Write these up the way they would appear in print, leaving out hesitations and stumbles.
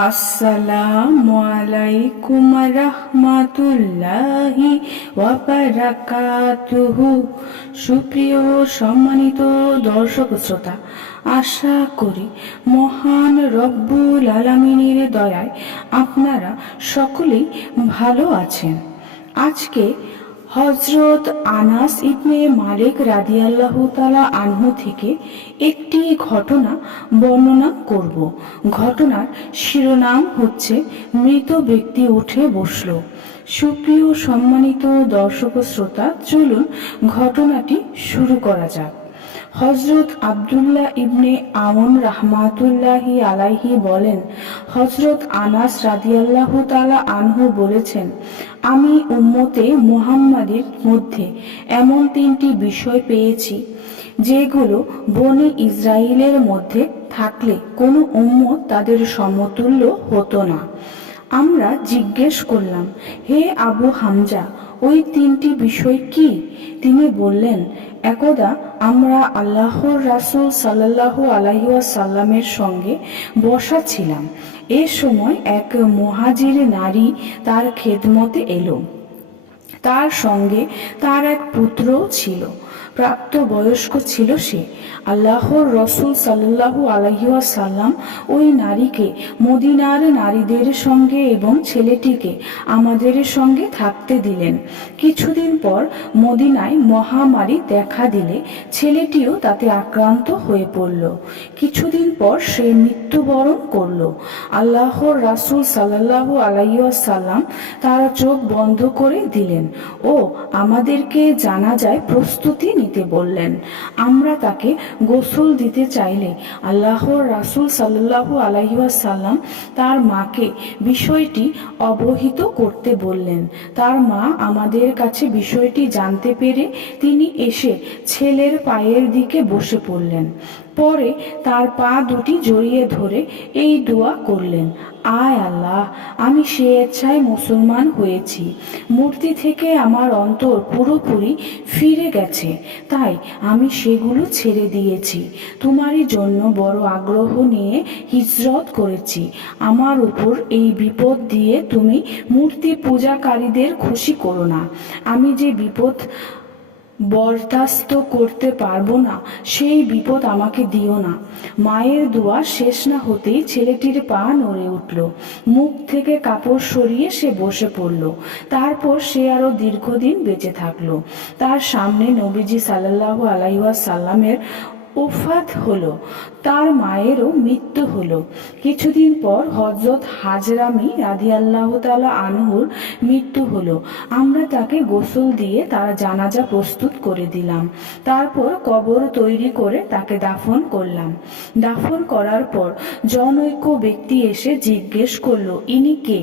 আসসালামু আলাইকুম রাহমাতুল্লাহি ওয়া বারাকাতুহু। সুপ্রিয় সম্মানিত দর্শক শ্রোতা, আশা করি মহান রব্বুল আলামিনের দয়ায় আপনারা সকলেই ভালো আছেন। আজকে হযরত আনাস ইবনে মালিক রাদিয়াল্লাহু তাআলা আনহু থেকে একটি ঘটনা বর্ণনা করব। ঘটনার শিরোনাম হচ্ছে মৃত ব্যক্তি উঠে বসল। সুপ্রিয় সম্মানিত দর্শক শ্রোতা, চলুন ঘটনাটি শুরু করা যাক। হযরত আব্দুল্লাহ ইবনে আউন রাহমাতুল্লাহি আলাইহি বলেন, হযরত আনাস রাদিয়াল্লাহু তাআলা আনহু বলেছেন, আমি উম্মতে মুহাম্মাদের মধ্যে এমন তিনটি বিষয় পেয়েছি যেগুলো বনি ইসরাইলের মধ্যে থাকলে কোনো উম্মত তাদের সমতুল্য হতো না। আমরা জিজ্ঞেস করলাম, হে আবু হামজা, ওই তিনটি বিষয় কি? তিনি বললেন, একদা আমরা আল্লাহর রাসূল সাল্লাল্লাহু আলাইহি ওয়াসাল্লামের সঙ্গে বসা ছিলাম। এ সময় এক মুহাজির নারী তার খেদমতে এলো। তার সঙ্গে তার এক পুত্রও ছিল। প্রাপ্তবয়স্ক ছিল সে। আল্লাহর রসুল সাল্লাল্লাহু আলাইহি ওয়াসাল্লাম ওই নারীকে মদিনার নারীদের সঙ্গে এবং ছেলেটিকে আমাদের সঙ্গে থাকতে দিলেন। কিছুদিন পর মদিনায় মহামারী দেখা দিলে ছেলেটিও তাতে আক্রান্ত হয়ে পড়ল। কিছুদিন পর সে মৃত্যুবরণ করল। আল্লাহর রাসূল সাল্লাল্লাহু আলাইহি ওয়াসাল্লাম তার চোখ বন্ধ করে দিলেন ও আমাদেরকে জানাজায় প্রস্তুতি নিতে বললেন। আমরা তাকে গোসল দিতে চাইলে আল্লাহর রাসূল সাল্লাল্লাহু আলাইহি ওয়াসাল্লাম তার মাকে বিষয়টি অবহিত করতে বললেন। তার মা আমাদের কাছে বিষয়টি জানতে পেরে তিনি এসে ছেলের পায়ের দিকে বসে পড়লেন। পরে তার পা দুটি জড়িয়ে ধরে এই দোয়া করলেন, আয় আল্লাহ, আমি স্বেচ্ছায় মুসলমান হয়েছি। মূর্তি থেকে আমার অন্তর পুরোপুরি ফিরে গেছে, তাই আমি সেগুলো ছেড়ে দিয়েছি। তোমারই জন্য বড় আগ্রহ নিয়ে হিজরত করেছি। আমার উপর এই বিপদ দিয়ে তুমি মূর্তি পূজাকারীদের খুশি করো না। আমি যে বিপদ বরদাস্ত করতে পারবো না, সেই বিপদ আমাকে দিও না। মায়ের দোয়া শেষ না হতেই ছেলেটির পা নড়ে উঠল। মুখ থেকে কাপড় সরিয়ে সে বসে পড়ল। তারপর সে আরো দীর্ঘদিন বেঁচে থাকলো। তার সামনে নবীজি সাল্লাল্লাহু আলাইহি ওয়াসাল্লামের ওফাত হলো। তার মায়েরও মৃত্যু হলো। কিছুদিন পর হযরত হাজরামি রাদিয়াল্লাহু তাআলা আনহুর মৃত্যু হলো। আমরা তাকে গোসল দিয়ে তার জানাজা প্রস্তুত করে দিলাম। তারপর কবর তৈরি করে তাকে দাফন করলাম। দাফন করার পর জনৈক ব্যক্তি এসে জিজ্ঞেস করলো, ইনি কে?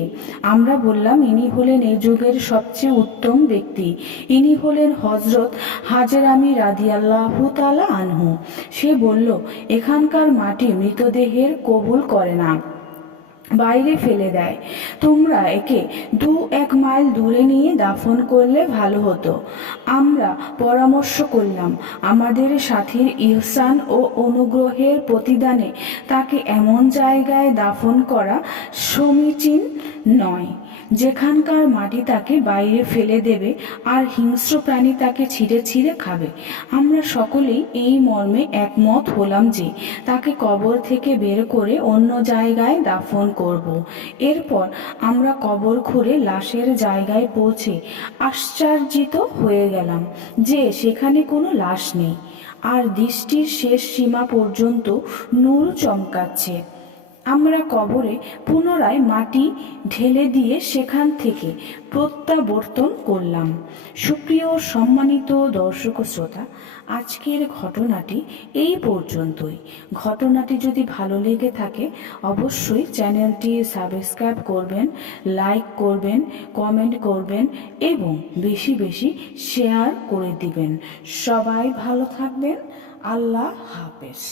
আমরা বললাম, ইনি হলেন এই যুগের সবচেয়ে উত্তম ব্যক্তি। ইনি হলেন হযরত হাজরামি রাদিয়াল্লাহু তাআলা আনহু। সে বলল, এখানকার মাটি মৃতদেহের কবুল করে না, বাইরে ফেলে দেয়। তোমরা একে 2-1 মাইল দূরে নিয়ে দাফন করলে ভালো হতো। আমরা পরামর্শ করলাম, আমাদের সাথীর ইহসান ও অনুগ্রহের প্রতিদানে তাকে এমন জায়গায় দাফন করা সমীচীন নয় যেখানকার মাটি তাকে বাইরে ফেলে দেবে আর হিংস্র প্রাণী তাকে ছিঁড়ে ছিঁড়ে খাবে। আমরা সকলেই এই মর্মে একমত হলাম যে তাকে কবর থেকে বের করে অন্য জায়গায় দাফন করব। এরপর আমরা কবর খুঁড়ে লাশের জায়গায় পৌঁছে আশ্চর্যিত হয়ে গেলাম যে সেখানে কোনো লাশ নেই, আর দৃষ্টির শেষ সীমা পর্যন্ত নূর চমকাচ্ছে। আমরা কবরে পুনরায় মাটি ঢেলে দিয়ে সেখান থেকে প্রত্যাবর্তন করলাম। সুপ্রিয় সম্মানিত দর্শক শ্রোতা, আজকের ঘটনাটি এই পর্যন্তই। ঘটনাটি যদি ভালো লেগে থাকে অবশ্যই চ্যানেলটি সাবস্ক্রাইব করবেন, লাইক করবেন, কমেন্ট করবেন এবং বেশি বেশি শেয়ার করে দিবেন। সবাই ভালো থাকবেন। আল্লাহ হাফেজ।